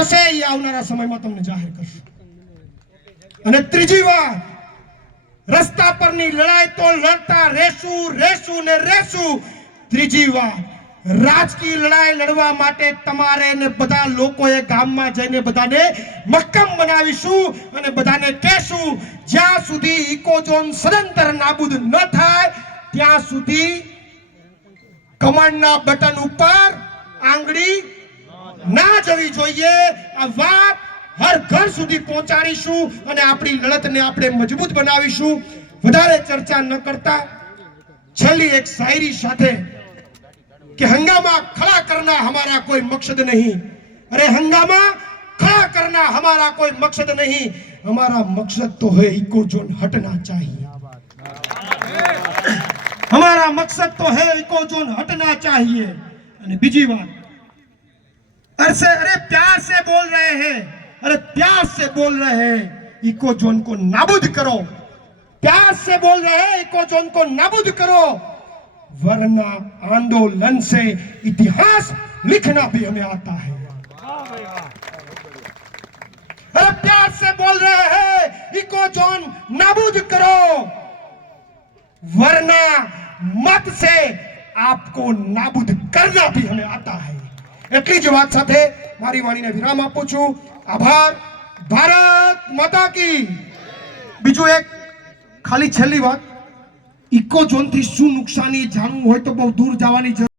થશે એ આવનારા સમયમાં તમને જાહેર કરશું. અને ત્રીજી વાર રસ્તા પરની લડાઈ તો લડતા રહેશું ને રહેશું. ત્રીજી વાર રાજકીય લડાઈ લડવા માટે તમારે ને બધા લોકોએ ગામમાં જઈને બધાને મક્કમ બનાવીશું અને બધાને કહેશું જ્યાં સુધી ઇકોઝોન સદંતર નાબૂદ ન થાય ત્યાં સુધી કમાન્ડના બટન ઉપર આંગળી ના જવી જોઈએ. આ વાત હર ઘર સુધી પહોંચાડીશું અને આપણી લડતને આપણે મજબૂત બનાવીશું. વધારે ચર્ચા ન કરતા છેલ્લી એક શાયરી સાથે कि हंगामा खड़ा करना हमारा कोई मकसद नहीं. अरे हंगामा खड़ा करना हमारा कोई मकसद नहीं. हमारा मकसद तो है इकोज़ोन हटना चाहिए. हमारा मकसद तो है इकोज़ोन हटना चाहिए. અને બીજી વાત अरे प्यार से बोल रहे हैं. अरे प्यार से बोल रहे हैं इकोज़ोन को नाबूद करो. प्यार से बोल रहे हैं इकोज़ोन को नाबूद करो वरना आंदोलन से इतिहास लिखना भी हमें आता है. अरे प्यार से बोल रहे हैं इकोज़ोन नाबूद करो वरना मत से आपको नाबूद करना भी हमें आता है. એટલી જ વાત સાથે મારી વાણીને વિરામ આપું છું. આભાર. ભારત માતા કી. બીજું એક ખાલી છેલ્લી વાત, ઇકોઝોન થી શું નુકસાની જાણવું હોય તો બહુ દૂર જવાની જરૂર